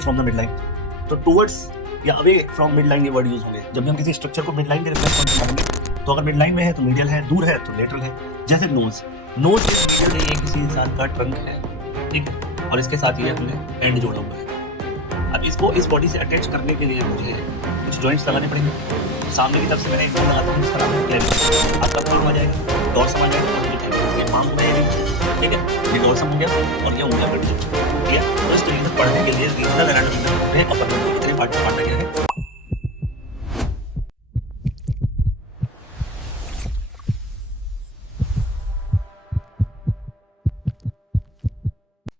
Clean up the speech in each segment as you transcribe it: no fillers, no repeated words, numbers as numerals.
From the mid line, तो towards या away from mid line ये वर्ड यूज होंगे जब भी हम किसी स्ट्रक्चर को मिड लाइन के रेफरेंस पॉइंट पे मानेंगे। तो अगर मिड लाइन में है तो मीडियल है, दूर है तो लेटरल है। जैसे नोज, नोज मीडियल नहीं है, किसी इंसान का ट्रंक है, ठीक है, और इसके साथ ये हमने एंड जोड़ा हुआ है। अब इसको इस बॉडी से अटैच करने के लिए मुझे कुछ जॉइंट्स लगाने पड़ेंगे। सामने की तरफ से मैंने एक जोड़ लगाता हूँ, इसका नाम है क्लेविकल। आपका फोर्म आ जाएगा, डॉर्सम आ जाएगा और ये पाम हो जाएगी, ठीक है। ये डॉर्सम हो गया और ये हो गया पेडल, ठीक है। तो इस तरीके से पढ़ने के लिए रीजनल एनाटॉमी में अपर बॉडी इतने पार्ट बांटा गया है।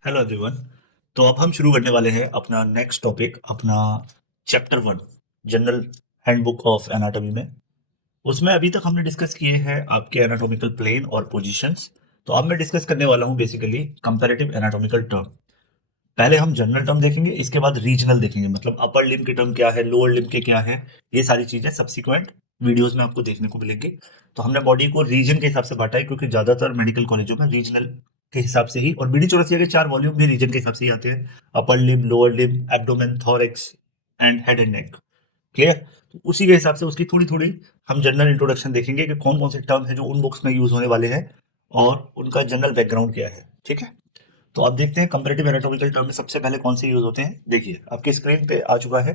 हेलो एवरीवन, तो अब हम शुरू करने वाले हैं अपना नेक्स्ट टॉपिक, अपना chapter 1 general handbook of anatomy में। उसमें अभी तक हमने डिस्कस किए हैं आपके एनाटॉमिकल प्लेन और पोजीशंस। तो अब मैं डिस्कस करने वाला हूं बेसिकली कंपैरेटिव एनाटॉमिकल टर्म। पहले हम जनरल टर्म देखेंगे, इसके बाद रीजनल देखेंगे, मतलब अपर लिम्ब के टर्म क्या है, लोअर लिम्ब के क्या है, ये सारी चीजें सब्सिक्वेंट वीडियोस में आपको देखने को मिलेंगी। तो हमने बॉडी को रीजन के हिसाब से बांटा है, क्योंकि ज्यादातर मेडिकल कॉलेजों में रीजनल के हिसाब से ही, और बीडी चौरसिया के 4 वॉल्यूम भी रीजन के हिसाब से ही आते हैं, upper limb, lower limb, abdomen, thorax and head and neck. Clear? तो उसी के हिसाब से उसकी थोड़ी थोड़ी हम जनरल इंट्रोडक्शन देखेंगे कि कौन कौन से टर्म है जो उन बुक्स में यूज होने वाले हैं और उनका जनरल बैकग्राउंड क्या है, ठीक है। तो अब देखते हैं कंपैरेटिव एनाटॉमिकल टर्म में सबसे पहले कौन से यूज होते हैं। देखिए आपकी स्क्रीन पे आ चुका है,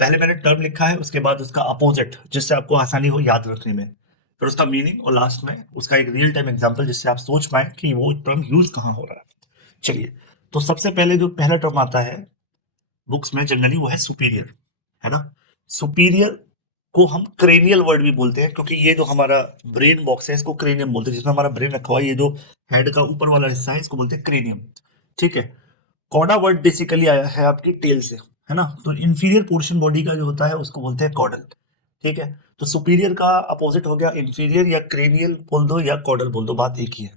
पहले मैंने टर्म लिखा है, उसके बाद उसका अपोजिट जिससे आपको आसानी हो याद रखने में, फिर उसका मीनिंग, और लास्ट में उसका एक रियल टाइम एग्जांपल जिससे आप सोच पाए कि वो टर्म यूज कहाँ हो रहा है। चलिए, तो सबसे पहले जो पहला टर्म आता है बुक्स में जनरली वो है सुपीरियर, है ना। सुपीरियर को हम क्रेनियल वर्ड भी बोलते हैं, क्योंकि ये जो हमारा ब्रेन बॉक्स है इसको क्रेनियम बोलते हैं, जिसमें हमारा ब्रेन रखा हुआ है, ये जो हेड का ऊपर वाला हिस्सा है इसको बोलते हैं क्रेनियम, ठीक है। कॉडा वर्ड बेसिकली आया है आपकी टेल से, है ना। तो इंफीरियर पोर्शन बॉडी का जो होता है उसको बोलते हैं कॉडल, ठीक है। तो सुपीरियर का अपोजिट हो गया इंफीरियर, या क्रेनियल बोल दो या कॉडल बोल दो, बात एक ही है।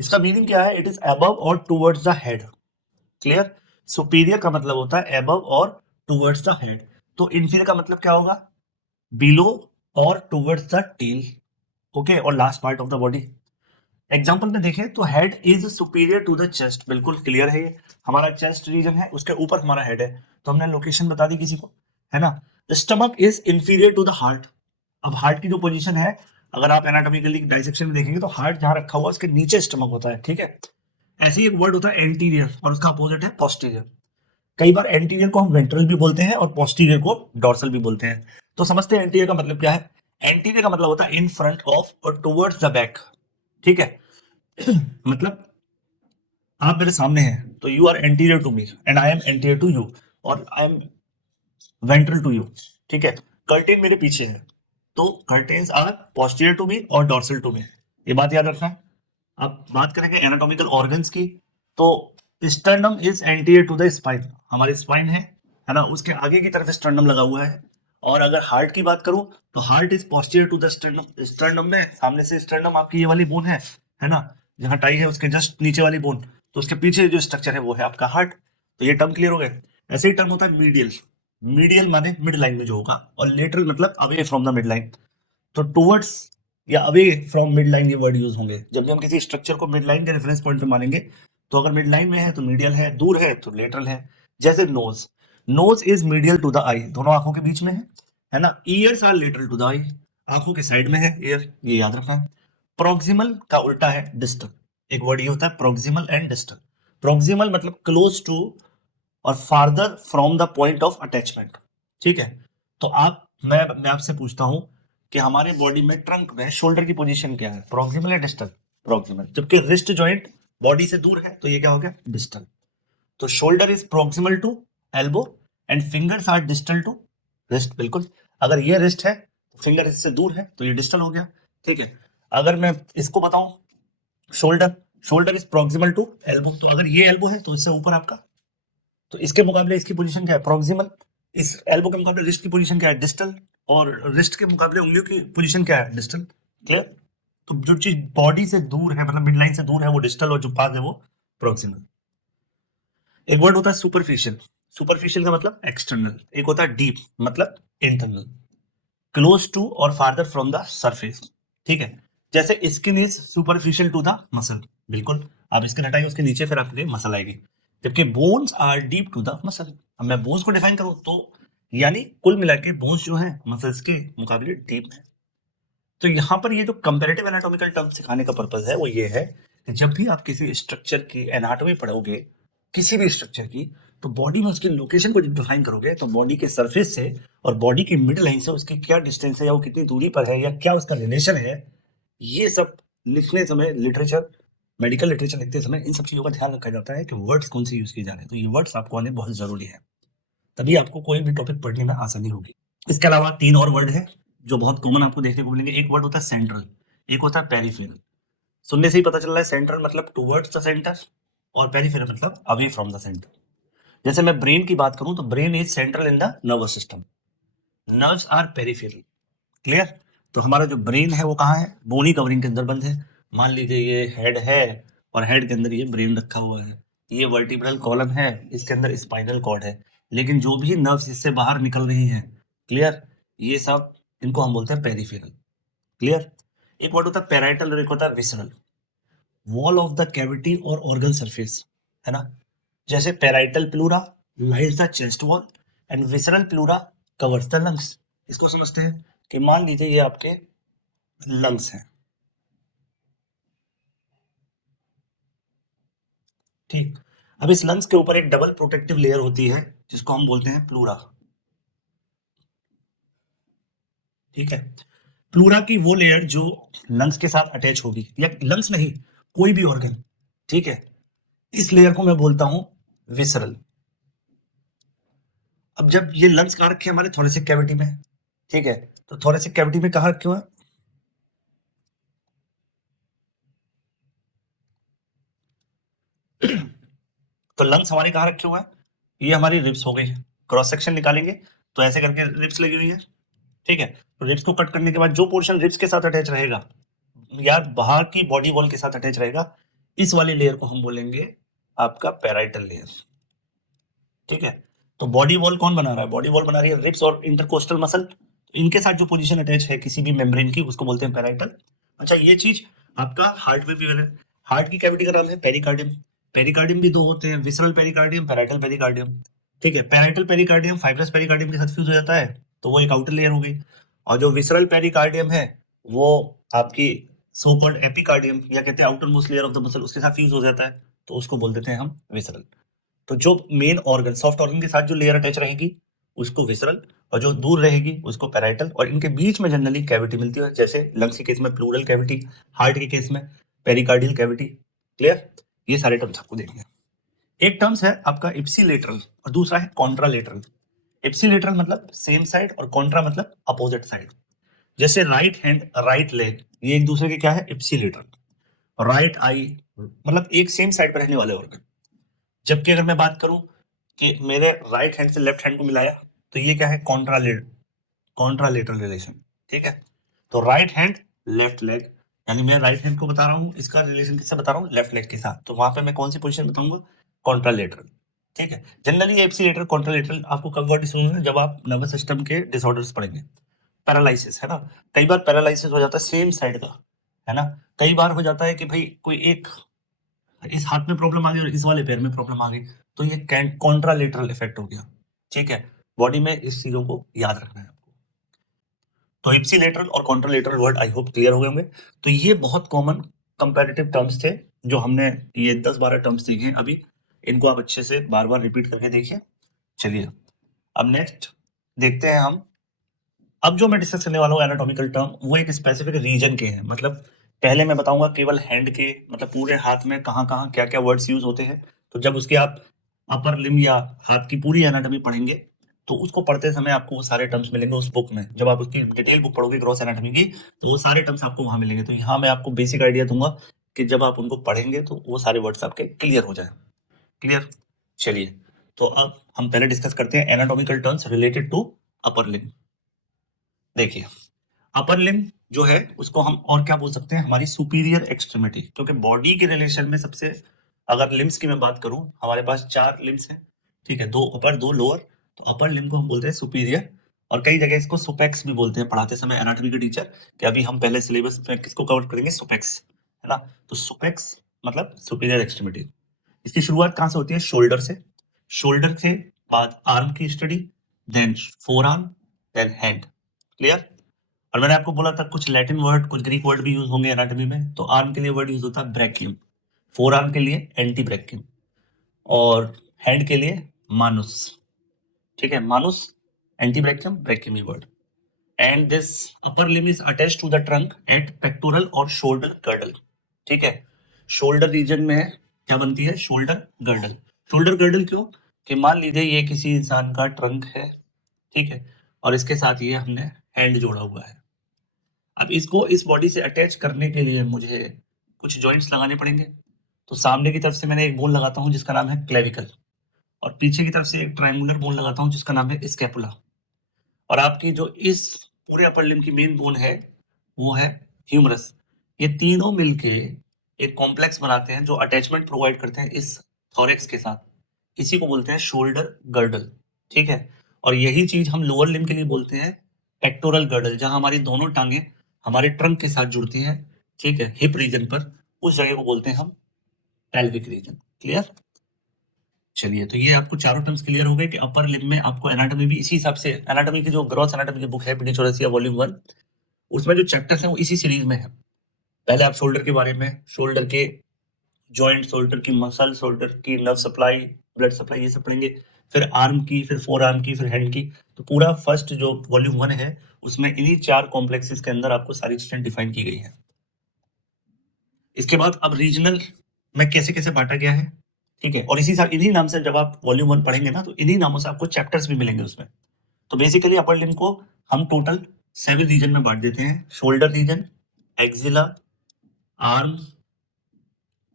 इसका मीनिंग क्या है? इट इज अबव और towards the head. Clear? Superior का मतलब होता है अबव और टुवर्ड्स द हेड। तो इंफीरियर का मतलब क्या होगा? बिलो और टुवर्ड्स द टेल, ओके। और last part of the body. Example में देखें तो head is superior to the chest, बिल्कुल क्लियर है। ये हमारा चेस्ट रीजन है, उसके ऊपर हमारा हेड है, तो हमने लोकेशन बता दी किसी को, है ना। Stomach is inferior to the heart. अब हार्ट की जो पोजीशन है, अगर आप एनाटॉमिकली डाइसेक्शन में देखेंगे तो हार्ट जहां रखा हुआ है उसके नीचे स्टमक होता है, ठीक है। ऐसे ही एक वर्ड होता है एंटीरियर, और उसका अपोजिट है पोस्टीरियर। कई बार एंटीरियर को हम वेंट्रल भी बोलते हैं और पोस्टीरियर को डोर्सल भी बोलते हैं। तो समझते हैं एंटीरियर का मतलब क्या है। एंटीरियर का मतलब होता है इन फ्रंट ऑफ और टुवर्ड्स द बैक, ठीक है। मतलब आप मेरे सामने हैं तो you are anterior to me and I am anterior to you, और I am ventral to you, ठीक है। कर्टेन मेरे पीछे है तो curtains are posterior to me और डोर्सल टू मी, ये बात याद रखना है। अब बात करेंगे एनाटॉमिकल ऑर्गन्स की, तो sternum is anterior to the spine, हमारी स्पाइन है ना, उसके आगे की तरफ स्टर्नम लगा हुआ है। और अगर हार्ट की बात करूं तो heart is posterior to the sternum. Sternum में सामने से स्टर्नम आपकी ये वाली बोन है ना, जहां टाई है उसके जस्ट नीचे वाली बोन, तो उसके पीछे जो स्ट्रक्चर है वो है आपका हार्ट। तो ये टर्म क्लियर हो गए। ऐसे ही टर्म होता है मीडियल। मीडियल माने मिड लाइन में जो होगा, और लेटरल मतलब away from the mid line. तो टुवर्ड्स या अवे फ्रॉम मिड लाइन ये वर्ड यूज होंगे जब भी हम किसी स्ट्रक्चर को मिड लाइन के रेफरेंस पॉइंट पे मानेंगे। तो अगर मिड लाइन में है तो मीडियल है, दूर है तो लेटरल है। जैसे nose, nose is medial to the eye, दोनों आंखों के बीच में है ना। Ears are lateral to the eye, आंखों के साइड में है ईयर, ये याद रखना है। प्रोक्सिमल का उल्टा है डिस्टल, एक वर्ड ये होता है प्रोक्सिमल एंड डिस्टल। प्रोक्सिमल मतलब क्लोज टू और farther from the point of attachment, ठीक है। तो मैं आपसे पूछता हूं कि हमारे बॉडी में ट्रंक में शोल्डर की पोजीशन क्या है, प्रोक्सिमल या डिस्टल? प्रोक्सिमल। जबकि रिस्ट जॉइंट बॉडी से दूर है तो ये क्या हो गया? डिस्टल। तो shoulder is proximal to elbow and fingers are distal to wrist, बिल्कुल। अगर ये रिस्ट है तो फिंगर इससे दूर है तो ये डिस्टल हो गया, ठीक है। अगर मैं इसको बताऊं shoulder, shoulder is proximal to elbow, तो अगर ये एल्बो है तो इससे ऊपर आपका, तो इसके मुकाबले इसकी पोजीशन क्या है? प्रोक्सिमल। इस एल्बो के मुकाबले रिस्ट की पोजीशन क्या है? डिस्टल। और रिस्ट के मुकाबले उंगलियों की पोजीशन क्या है? डिस्टल। क्लियर? तो जो चीज बॉडी से दूर है, मतलब मिड लाइन से दूर है, वो डिस्टल, और जो पास है वो प्रोक्सिमल। एक वर्ड होता है सुपरफिशियल। सुपरफिशियल का मतलब एक्सटर्नल। एक होता है डीप, मतलब इंटरनल, क्लोज टू और फार्दर फ्रॉम द सरफेस, ठीक है। जैसे skin is superficial to the muscle, बिल्कुल। आप स्किन हटाइए उसके नीचे फिर आपके मसल आएगी, जबकि bones are deep to the muscle. अब मैं बोन्स को डिफाइन करूं तो यानी कुल मिला के बोन्स जो है मसल्स के मुकाबले डीप है। तो यहाँ पर ये जो कंपैरेटिव एनाटॉमिकल टर्म सिखाने का पर्पज है वो ये है कि जब भी आप किसी स्ट्रक्चर की एनाटॉमी पढ़ोगे, किसी भी स्ट्रक्चर की, तो बॉडी में उसकी लोकेशन को जब डिफाइन करोगे तो बॉडी के सरफेस से और बॉडी की मिड लाइन से उसकी क्या डिस्टेंस है या वो कितनी दूरी पर है या क्या उसका रिलेशन है, ये सब लिखने समय लिटरेचर, मेडिकल लिटरेचर लिखते समय इन सब चीजों का ध्यान रखा जाता है कि वर्ड्स कौन से यूज किए जा रहे हैं। तो ये वर्ड्स आपको आने बहुत जरूरी है, तभी आपको कोई भी टॉपिक पढ़ने में आसानी होगी। इसके अलावा 3 और वर्ड है जो बहुत कॉमन आपको देखने को मिलेंगे। एक वर्ड होता है सेंट्रल, एक होता है पेरिफेरल। सुनने से ही पता चल रहा है सेंट्रल मतलब टुवर्ड्स द सेंटर और पेरिफेरल मतलब अवे फ्रॉम द सेंटर। जैसे मैं ब्रेन की बात करूं तो brain is central in the nervous system, nerves are peripheral. Clear? तो हमारा जो ब्रेन है वो कहाँ है? बोनी कवरिंग के अंदर बंद है। मान लीजिए ये हेड है और हेड के अंदर ये ब्रेन रखा हुआ है, ये वर्टिब्रल कॉलम है, इसके अंदर स्पाइनल कॉर्ड है, लेकिन जो भी नर्व्स इससे बाहर निकल रही हैं, क्लियर, ये सब इनको हम बोलते हैं पेरिफेरल। क्लियर? एक वर्ड होता है पैराइटल और एक होता है visceral. Wall of the cavity और ऑर्गन सरफेस, है ना? जैसे parietal pleura lies the chest wall and visceral pleura covers the lungs. इसको समझते हैं कि मान लीजिए ये आपके लंग्स हैं, ठीक। अब इस लंग्स के ऊपर एक डबल प्रोटेक्टिव लेयर होती है जिसको हम बोलते हैं प्लूरा, ठीक है। प्लूरा की वो लेयर जो लंग्स के साथ अटैच होगी, या लंग्स नहीं, कोई भी ऑर्गन, ठीक है, इस लेयर को मैं बोलता हूं विसरल। अब जब ये लंग्स कहाँ रखे हमारे थोरेसिक कैविटी में, ठीक है, तो थोरेसिक कैविटी में कहाँ रखे हुए हैं? तो लंग्स हमारे कहाँ रखे हुए हैं? ये हमारी रिब्स हो गई। क्रॉस सेक्शन निकालेंगे तो ऐसे करके रिब्स लगी हुई है, ठीक है। तो रिब्स को कट करने के बाद जो पोर्शन रिब्स के साथ अटैच रहेगा या बाहर की बॉडी वॉल के साथ अटैच रहेगा, इस वाली लेयर को हम बोलेंगे आपका पैराइटल लेयर, ठीक है। तो बॉडी वॉल कौन बना रहा है? बॉडी वॉल बना रही है रिब्स और इंटरकोस्टल मसल। इनके साथ जो पोजीशन अटैच है किसी भी मेम्ब्रेन की उसको बोलते हैं पैराइटल। अच्छा, ये चीज आपका हार्ट में भी है। हार्ट की कैविटी का नाम है पेरिकार्डियम। पेरिकार्डियम भी दो होते हैं, विसरल पेरिकार्डियम, पैराइटल पेरिकार्डियम, ठीक है। पैराइटल पेरिकार्डियम फाइब्रस पेरिकार्डियम के साथ फ्यूज हो जाता है तो वो एक आउटर लेयर हो गई, और जो विसरल पेरिकार्डियम है वो आपकी सो कॉल्ड एपिकार्डियम या कहते हैं outer most layer of the muscle, उसके साथ फ्यूज हो जाता है तो उसको बोल देते हैं हम विसरल। तो जो मेन ऑर्गन सॉफ्ट ऑर्गन के साथ जो लेयर अटैच रहेगी उसको विसरल, और जो दूर रहेगी उसको पैराइटल, और इनके बीच में जनरली कैविटी मिलती है, जैसे लंग्स के केस में प्लूरल कैविटी, हार्ट के केस में पेरिकार्डियल कैविटी। क्लियर? ये सारे टर्म्स आपको देखने हैं। एक टर्म्स है आपका इप्सिलेटरल और दूसरा है कॉन्ट्रालेटरल। इप्सिलेटरल मतलब सेम साइड और कॉन्ट्रा मतलब अपोजिट साइड। जैसे राइट हैंड, राइट लेग, ये एक दूसरे के क्या है? इप्सिलेटरल। राइट आई मतलब एक सेम साइड पर रहने वाले ऑर्गन। जबकि अगर मैं बात करूं कि मेरे राइट हैंड से लेफ्ट हैंड को मिलाया तो ये क्या है? कॉन्ट्रालेटरल रिलेशन, ठीक है। तो राइट हैंड लेफ्ट लेग, यानी मैं राइट हैंड को बता रहा हूँ इसका रिलेशन किससे बता रहा हूँ? लेफ्ट लेग के साथ, तो वहां पे मैं कौन सी पोजीशन बताऊंगा? कॉन्ट्रालेटरल, ठीक है। जनरली एप्सिलेटरल कॉन्ट्रालेटरल आपको कब वर्ड सुनेंगे? जब आप नर्वस सिस्टम के डिसऑर्डर्स पढ़ेंगे। पैरालिसिस, है ना, कई बार पैरालिसिस हो जाता है सेम साइड का, है ना। कई बार हो जाता है कि भाई कोई एक, इस हाथ में प्रॉब्लम आ गई और इस वाले पैर में प्रॉब्लम आ गई, तो ये कॉन्ट्रालेटरल इफेक्ट हो गया, ठीक है। बॉडी में इस चीजों को याद रखना है आपको। तो इप्सिलेटरल और contralateral word I hope clear हो गए होंगे। तो ये बहुत कॉमन कंपैरेटिव टर्म्स थे जो हमने ये 10-12 टर्म्स देखे हैं अभी, इनको आप अच्छे से बार बार रिपीट करके देखिए। चलिए अब नेक्स्ट देखते हैं हम। अब जो मैं डिस्कस करने वाला हूँ एनाटॉमिकल टर्म, वो एक स्पेसिफिक रीजन के हैं। मतलब पहले मैं बताऊंगा केवल हैंड के, मतलब पूरे हाथ में कहाँ कहाँ क्या क्या वर्ड्स यूज होते हैं। तो जब उसके आप अपर लिम्ब या हाथ की पूरी एनाटॉमी पढ़ेंगे तो उसको पढ़ते समय आपको वो सारे टर्म्स मिलेंगे उस बुक में। जब आप उसकी डिटेल बुक पढ़ोगे ग्रॉस एनाटॉमी की तो वो सारे टर्म्स आपको वहां मिलेंगे। तो यहाँ मैं आपको बेसिक आइडिया दूंगा कि जब आप उनको पढ़ेंगे तो वो सारे वर्ड्स आपके क्लियर हो जाए। क्लियर? चलिए, तो अब हम पहले डिस्कस करते हैं anatomical terms related to upper limb. देखिए, अपर लिम्ब जो है उसको हम और क्या बोल सकते हैं? हमारी सुपीरियर एक्सट्रीमिटी, क्योंकि बॉडी के रिलेशन में सबसे, अगर लिम्स की मैं बात करूं, हमारे पास 4 लिम्स हैं, ठीक है, 2 अपर 2 लोअर। तो अपर लिम्ब को हम बोलते हैं सुपीरियर, और कई जगह इसको सुपेक्स भी बोलते हैं पढ़ाते समय एनाटॉमी के टीचर, कि अभी हम पहले सिलेबस में किसको कवर करेंगे? सुपेक्स, है ना। तो सुपेक्स मतलब सुपीरियर एक्सट्रीमिटी। इसकी शुरुआत कहां से होती है? शोल्डर से। शोल्डर से बाद आर्म की study, then forearm, then hand. Clear? और मैंने आपको बोला था कुछ लैटिन वर्ड, कुछ ग्रीक वर्ड भी यूज होंगे एनाटॉमी में। तो आर्म के लिए वर्ड यूज होता है ब्रैकियम, फोर आर्म के लिए एंटी ब्रैकियम, और हैंड के लिए मानुस। ठीक है, manus, antebrachium, brachium word. And this upper limb is attached to the trunk at pectoral और शोल्डर गर्डल। ठीक है, शोल्डर रीजन में क्या बनती है? Shoulder girdle. शोल्डर गर्डल क्यों? कि मान लीजिए ये किसी इंसान का ट्रंक है, ठीक है, और इसके साथ ये हमने हैंड जोड़ा हुआ है। अब इसको इस बॉडी से अटैच करने के लिए मुझे कुछ जॉइंट्स लगाने पड़ेंगे। तो सामने की तरफ से मैंने एक बोन लगाता हूं जिसका नाम है क्लेविकल, और पीछे की तरफ से एक ट्रायंगुलर बोन लगाता हूं जिसका नाम है स्कैपुला। और आपकी जो इस पूरे अपर लिम्ब की मेन बोन है वो है ह्यूमरस। ये तीनों मिलके एक कॉम्प्लेक्स बनाते हैं जो अटैचमेंट प्रोवाइड करते हैं इस थोरेक्स के साथ। इसी को बोलते हैं शोल्डर गर्डल। ठीक है, और यही चीज हम लोअर लिम्ब के लिए बोलते हैं पेक्टोरल गर्डल, जहां हमारी दोनों टांगे हमारे ट्रंक के साथ जुड़ती हैं। ठीक है, हिप रीजन पर, उस जगह को बोलते हैं हम पेल्विक रीजन। क्लियर? चलिए, तो ये आपको चारों टर्म्स क्लियर हो गए कि अपर लिम्ब में आपको एनाटॉमी भी इसी हिसाब से, एनाटॉमी की जो ग्रॉस एनाटॉमी की बुक है पीडी चौरसिया वॉल्यूम 1, उसमें जो चैप्टर्स हैं वो इसी सीरीज में है। पहले आप शोल्डर के बारे में, शोल्डर के जॉइंट, शोल्डर की मसल, शोल्डर की नर्व सप्लाई, ब्लड सप्लाई, ये सब पढ़ेंगे। फिर आर्म की, फिर फोर आर्म की, फिर हैंड की। तो पूरा फर्स्ट जो वॉल्यूम 1 है उसमें इन्हीं चार कॉम्प्लेक्सेस के अंदर आपको सारी चीजें डिफाइन की गई है। इसके बाद अब रीजनल में कैसे कैसे बांटा गया है, ठीक है, और इन्हीं नाम से जब आप वॉल्यूम 1 पढ़ेंगे ना, तो इन्हीं नामों से आपको चैप्टर्स भी मिलेंगे उसमें। तो बेसिकली अपर लिम्ब को हम टोटल 7 रीजन में बांट देते हैं। Shoulder region, axilla, arm,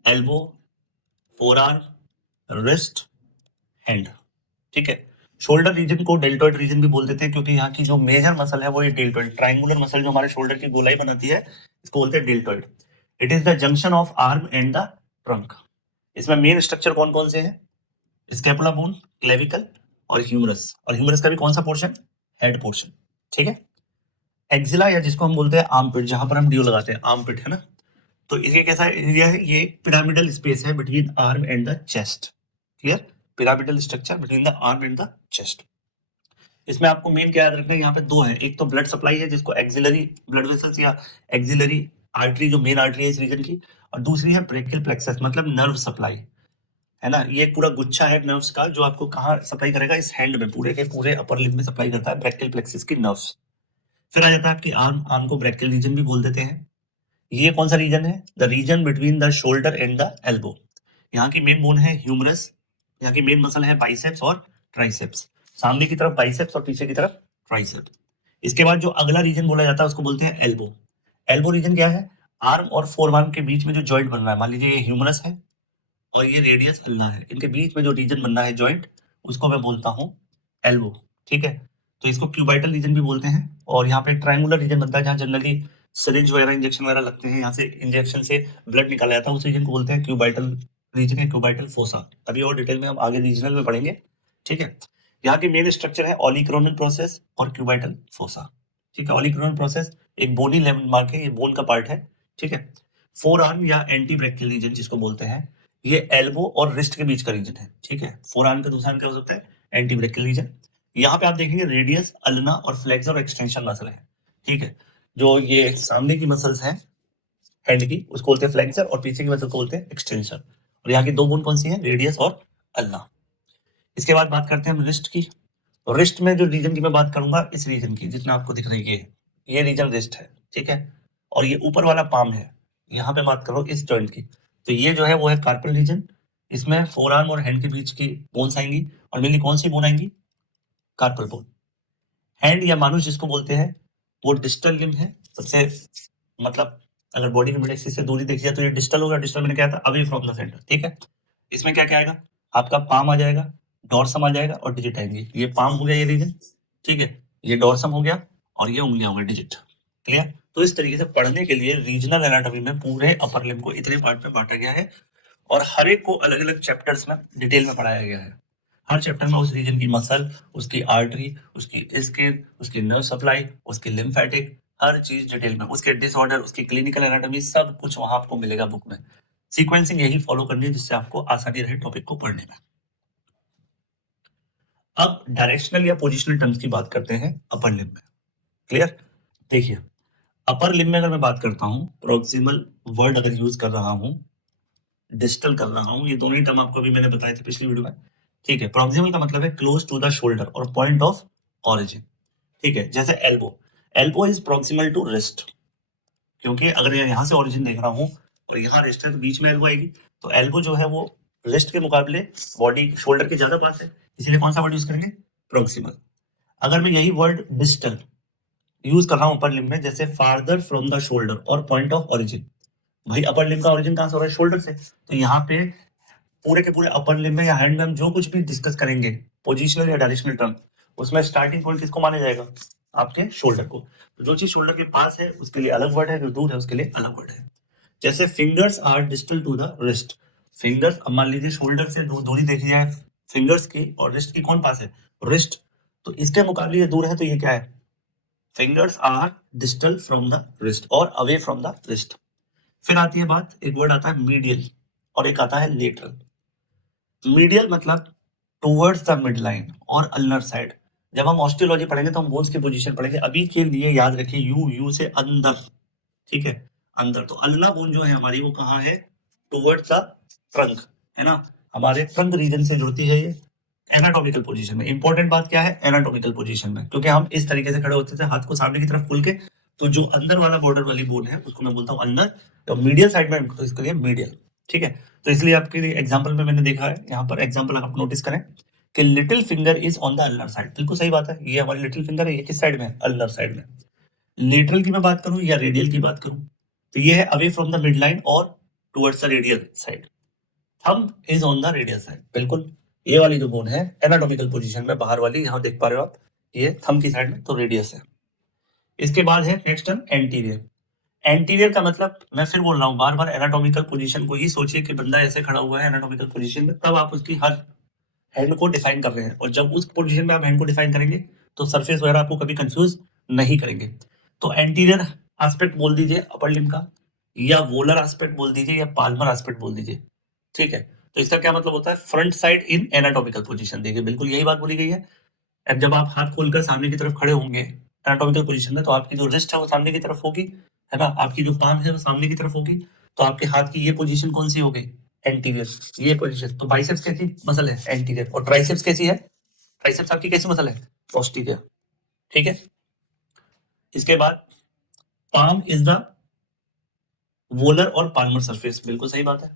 elbow, four arm, wrist, hand. ठीक है, शोल्डर रीजन को डेल्टॉइड रीजन भी बोल देते हैं क्योंकि यहाँ की जो मेजर मसल है वो ये डेल्टॉइड, ट्रायंगुलर मसल जो हमारे शोल्डर की गोलाई बनाती है, इसको बोलते हैं deltoid. It is the junction of arm and the trunk. इसमें मेन स्ट्रक्चर कौन कौन से हैं? स्कैपुला बोन, क्लेविकल और ह्यूमरस। और ह्यूमरस का भी कौन सा पोर्शन? Head portion. ठीक है, एक्सिला या जिसको हम बोलते हैं आर्म पिट, जहां पर हम ड्यू लगाते हैं, आर्म पिट है ना, तो इसके कैसा एरिया है? ये पिरामिडल स्पेस है between arm and the chest. Clear? Pyramidal structure between the arm and the chest. इसमें आपको मेन क्या याद रखना है? यहाँ पे दो है, एक तो ब्लड सप्लाई है जिसको एक्सिलरी ब्लड वेसल्स या एक्सिलरी आर्टरी, जो मेन आर्टरी है इस रीजन की, और दूसरी है ब्रेकियल प्लेक्सस, मतलब नर्व सप्लाई, है ना। ये पूरा गुच्छा है नर्व्स का जो आपको कहाँ सप्लाई करेगा? इस हैंड में, पूरे के पूरे अपर लिम्ब में सप्लाई करता है ब्रेकियल प्लेक्सस की नर्व्स। फिर आ जाता है आपकी आर्म। आर्म को ब्रेकियल रीजन भी बोल देते हैं। ये कौन सा रीजन है? The region between the shoulder and the elbow. यहाँ की मेन बोन है ह्यूमरस, यहाँ की मेन मसल है बाइसेप्स और ट्राइसेप्स। सामने की तरफ बाइसेप्स और पीछे की तरफ ट्राइसेप्स। इसके बाद जो अगला रीजन बोला जाता है उसको बोलते हैं एल्बो। एल्बो रीजन क्या है? आर्म और फोर आर्म के बीच में जो जॉइंट बन रहा है, मान लीजिए ये ह्यूमरस है और ये रेडियस अल्ना है, इनके बीच में जो रीजन बनना है जॉइंट, उसको मैं बोलता हूँ एल्बो। ठीक है, तो इसको क्यूबाइटल रीजन भी बोलते हैं। और यहाँ पे ट्रायंगुलर रीजन बनता है जहाँ जनरली सिरिंज वगैरह, इंजेक्शन वगैरह लगते हैं, यहाँ से इंजेक्शन से ब्लड निकाला जाता है, उस रीजन को बोलते हैं क्यूबाइटल रीजन या क्यूबाइटल फोसा। अभी और डिटेल में हम आगे रीजनल में पढ़ेंगे। ठीक है, यहाँ की मेन स्ट्रक्चर है ऑलिक्रोनल प्रोसेस और क्यूबाइटल फोसा। ठीक है, ऑलिक्रोनल प्रोसेस एक बोनी लैंडमार्क है, ये बोन का पार्ट है। ठीक है, फोर आर्म या एंटी ब्रेकियल रीजन जिसको बोलते हैं, ये एल्बो और रिस्ट के बीच का रीजन है। ठीक है, फोर आर्म का दूसरा नाम क्या हो सकता है? Antebrachial region. यहाँ पे आप देखेंगे रेडियस, अल्ना और फ्लेक्सर और एक्सटेंशन मसल है। ठीक है, जो ये सामने की मसल्स हैं हैंड की, उसको बोलते हैं फ्लेक्सर, और पीछे की मसल को बोलते हैं एक्सटेंशन। और यहाँ की दो बोन कौन सी है? रेडियस और अल्ना। इसके बाद बात करते हैं हम रिस्ट की। तो रिस्ट में जो रीजन की मैं बात करूंगा, इस रीजन की जितना आपको दिख रही है, ये रीजन रिस्ट है। ठीक है, और ये ऊपर वाला पाम है, यहाँ पे बात करो इस जॉइंट की, तो ये जो है वो है कार्पल रीजन। इसमें फोर आर्म और हैंड के बीच की बोन्स आएंगी, और मेनली कौन सी बोन आएंगी? Carpal bone. हैंड या मानुष जिसको बोलते हैं, वो डिस्टल लिम्ब है सबसे, मतलब अगर बॉडी के मिड एक्सिस से दूरी देखी जाए तो ये डिस्टल होगा। डिस्टल मैंने क्या था? Away from the centre. ठीक है, इसमें क्या क्या आएगा? आपका पाम आ जाएगा, डॉर्सम आ जाएगा और डिजिट आएंगे। ये पाम हो गया, ये रीजन। ठीक है, ये डॉर्सम हो गया और ये उंगलियां हो गई, डिजिट। क्लियर? तो इस तरीके से पढ़ने के लिए रीजनल एनाटॉमी में पूरे अपर लिम्ब को इतने पार्ट में बांटा गया है, और हर एक को अलग अलग चैप्टर्स में डिटेल में पढ़ाया गया है। हर चैप्टर में उस रीजन की मसल, उसकी आर्टरी, उसकी स्किन, उसकी नर्व सप्लाई, उसकी लिम्फेटिक, हर चीज डिटेल में, उसके डिसऑर्डर, उसकी क्लिनिकल एनाटॉमी, सब कुछ वहां आपको मिलेगा बुक में। सीक्वेंसिंग यही फॉलो करनी है जिससे आपको आसानी रहे टॉपिक को पढ़ने में। अब डायरेक्शनल या पोजिशनल टर्म्स की बात करते हैं अपर लिम्ब में। क्लियर? देखिए, अपर लिम्ब में अगर मैं बात करता हूं, प्रोक्सिमल वर्ड अगर यूज कर रहा हूं, डिस्टल कर रहा हूं, ये दोनों ही टर्म आपको भी मैंने बताए थे पिछली वीडियो में। ठीक है, प्रोक्सिमल का मतलब है क्लोज टू द शोल्डर और पॉइंट ऑफ ऑरिजिन। ठीक है, जैसे elbow, elbow is proximal to wrist, क्योंकि अगर मैं यहां से ऑरिजिन देख रहा हूं और यहाँ रिस्ट है तो बीच में एल्बो आएगी, तो एल्बो जो है वो रिस्ट के मुकाबले बॉडी शोल्डर के ज्यादा पास है, इसीलिए कौन सा वर्ड यूज करेंगे? प्रोक्सिमल। अगर मैं यही वर्ड डिस्टल यूज कर रहा हूं अपर लिम्ब में, जैसे फार्दर फ्रॉम द शोल्डर और पॉइंट ऑफ ऑरिजिन, भाई अपर लिम्ब का ऑरिजिन कहां से हो रहा है? शोल्डर से। तो यहाँ पे पूरे के पूरे अपर लिम्ब में या हैंड में हम जो कुछ भी डिस्कस करेंगे, पोजिशनल या डायरेक्शनल टर्म, उसमें स्टार्टिंग पॉइंट किसको माना जाएगा? आपके शोल्डर को। तो जो चीज शोल्डर के पास है उसके लिए अलग वर्ड है, जो दूर है उसके लिए अलग वर्ड है। जैसे fingers are distal to the wrist, fingers, अब मान लीजिए शोल्डर से दूरी देखी जाए फिंगर्स की, और रिस्ट की कौन पास है? रिस्ट। तो इसके मुकाबले ये दूर है, तो ये क्या है? Fingers are distal from the wrist और अवे फ्रॉम द रिस्ट। फिर आती है बात, एक वर्ड आता है मीडियल और एक आता है लेटरल। मीडियल मतलब टुवर्ड्स द मिड लाइन और अल्नर साइड। जब हम ऑस्टियोलॉजी पढ़ेंगे तो हम बोन्स की पोजीशन पढ़ेंगे, अभी के लिए याद रखिए यू से अंदर, ठीक है, अंदर। तो अल्ना बोन जो है हमारी वो कहाँ है? टुवर्ड्स द ट्रंक, है ना, हमारे ट्रंक रीजन से जुड़ती है ये एनाटॉमिकल पोजीशन में। इंपॉर्टेंट बात क्या है? एनाटॉमिकल पोजीशन में, क्योंकि हम इस तरीके से खड़े होते थे हाथ को सामने की तरफ खोल के, तो जो अंदर वाला बॉर्डर वाली बोन है उसको मैं बोलता हूँ अंदर, तो मीडियल साइड में तो इसके लिए मीडियल। ठीक है, तो इसलिए आपके एग्जाम्पल में मैंने देखा है, यहाँ पर एग्जाम्पल आप नोटिस करें कि little finger is on the ulnar side, बिल्कुल सही बात है, ये हमारी लिटिल फिंगर है, ये किस साइड में है? अल्नर साइड में। लेटरल की मैं बात करूं या रेडियल की बात करूं, तो ये है away from the midline और towards the radial side. Thumb is on the radial side, बिल्कुल ये वाली जो बोन है एनाटॉमिकल पोजीशन में बाहर वाली, यहां देख पा रहे हो आप, ये थंब की साइड में, तो रेडियस है। इसके बाद है नेक्स्ट टर्म एंटीरियर। एंटीरियर का मतलब, मैं फिर बोल रहा हूँ बार बार, एनाटॉमिकल पोजीशन को ही सोचिए कि बंदा ऐसे खड़ा हुआ है एनाटॉमिकल पोजीशन में, तब आप उसकी हर हैंड को डिफाइन कर रहे हैं, और जब उस पोजीशन में आप हैंड को डिफाइन करेंगे तो सरफेस वगैरह आपको कभी कंफ्यूज नहीं करेंगे। तो एंटीरियर एस्पेक्ट बोल दीजिए अपर लिम्ब का, या वोलर एस्पेक्ट बोल दीजिए, या पाल्मर एस्पेक्ट बोल दीजिए। ठीक है, तो इसका क्या मतलब होता है? फ्रंट साइड इन एनाटॉमिकल पोजीशन। देखिए बिल्कुल यही बात बोली गई है। अब जब आप हाथ खोलकर सामने की तरफ खड़े होंगे एनाटॉमिकल पोजीशन में, तो आपकी जो रिस्ट है वो सामने की तरफ होगी, है ना, आपकी जो पाम है वो सामने की तरफ होगी, तो आपके हाथ की ये पोजीशन कौन सी हो गई? एंटीरियर, ये पोजीशन। तो बाइसेप्स कैसी मसल है? एंटीरियर। और ट्राइसेप्स कैसी है? ट्राइसेप्स आपकी कैसी मसल है? पोस्टीरियर। ठीक है, इसके बाद पाम इज द वोलर और पाल्मर सरफेस, बिल्कुल सही बात है।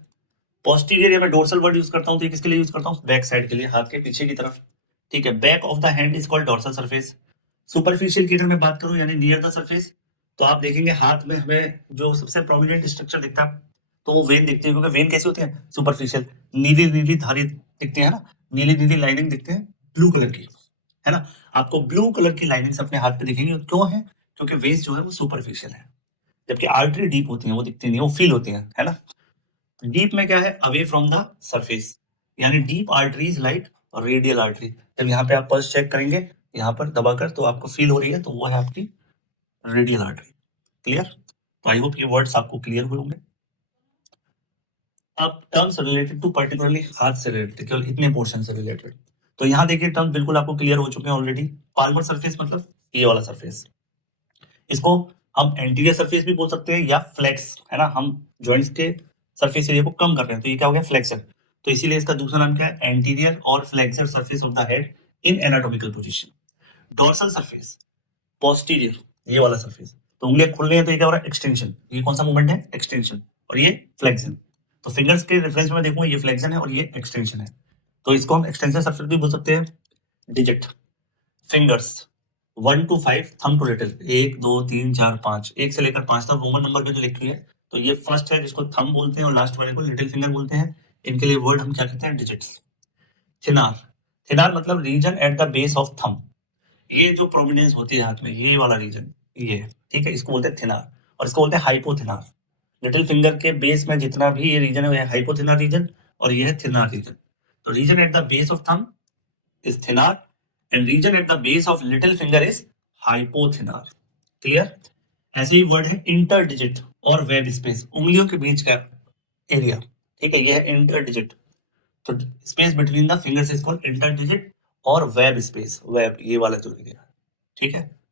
पोस्टीरियर या मैं डोर्सल वर्ड यूज करता हूं, तो ये किसके लिए यूज करता हूं? बैक साइड के लिए, हाथ के पीछे की तरफ। ठीक है, back of the hand is called dorsal surface. Superficial की अगर मैं बात करूं यानी नियर द सरफेस, तो आप देखेंगे हाथ में हमें जो सबसे प्रोमिनेंट स्ट्रक्चर दिखता है तो वो वेन दिखती है, क्योंकि वेन कैसी होती है? सुपरफिशियल, नीली नीली धारी दिखती है ना, नीली नीली लाइनिंग दिखते हैं ब्लू कलर की, है ना, आपको ब्लू कलर की लाइनिंग्स अपने हाथ पे दिखेंगी। क्यों है? क्योंकि वेन्स जो है वो सुपरफिशियल है, जबकि आर्टरी डीप होती है, वो दिखती नहीं, वो फील होती है ना। डीप में क्या है? अवे फ्रॉम द सरफेस, यानी deep arteries like radial artery. जब यहाँ पे आप पल्स चेक करेंगे यहाँ पर दबाकर, तो आपको फील हो रही है, तो वो है आपकी रेडियल आर्टरी। क्लियर? तो आई होप ये वर्ड्स आपको क्लियर हुए होंगे। अब टर्म्स रिलेटेड टू पर्टिकुलरली हाथ से रिलेटेड, केवल इतने पोर्शन से रिलेटेड, तो यहाँ देखिए टर्म बिल्कुल आपको क्लियर हो चुके हैं ऑलरेडी। पाल्मर सरफेस मतलब ये वाला सरफेस, इसको हम एंटीरियर सरफेस भी बोल सकते हैं या फ्लेक्स, है ना, हम जॉइंट्स के सरफेस एरिया को कम कर रहे हैं, तो ये क्या हो गया? फ्लेक्सर। तो इसीलिए इसका दूसरा नाम क्या है? एंटीरियर और flexor surface of the head in anatomical position. Dorsal surface, posterior, ये वाला सरफेस, तो उंगलियां खुल रही है तो ये क्या हो रहा है? एक्सटेंशन। ये कौन सा मूवमेंट है? एक्सटेंशन। और ये फ्लेक्शन। तो फिंगर्स के रेफरेंस में देखूंगा ये फ्लेक्शन है और ये एक्सटेंशन है, तो इसको हम एक्सटेंशन सरफेस भी बोल सकते हैं। Digit, fingers 1 to 5, thumb to little, 1 2 3 4 5, 1 से लेकर 5 तक रोमन नंबर में जो लिखी है, तो ये फर्स्ट है जिसको थंब बोलते हैं और लास्ट वाले को लिटिल फिंगर बोलते हैं। इनके लिए वर्ड हम क्या कहते हैं? डिजिट्स। थिनार, थिनार मतलब region at the base of thumb, ये जो प्रोमिनेंस होती है हाथ में, ये वाला रीजन, ये, ठीक है, इसको बोलते हैं थिनार, और इसको बोलते हैं हाइपोथिनार। लिटिल फिंगर के बेस में जितना भी ये रीजन है हाइपोथिनार रीजन, और ये है थिनार रीजन। तो region at the base of thumb is thenar and region at the base of little finger is hypothinar. Clear? ऐसे ही वर्ड है इंटरडिजिट और वेब स्पेस, उंगलियों के बीच का एरिया। ठीक है, ये है इंटरडिजिट, तो space between the fingers is called interdigit, और वेब स्पेस, वेब ये वाला जो एरिया, ठीक है?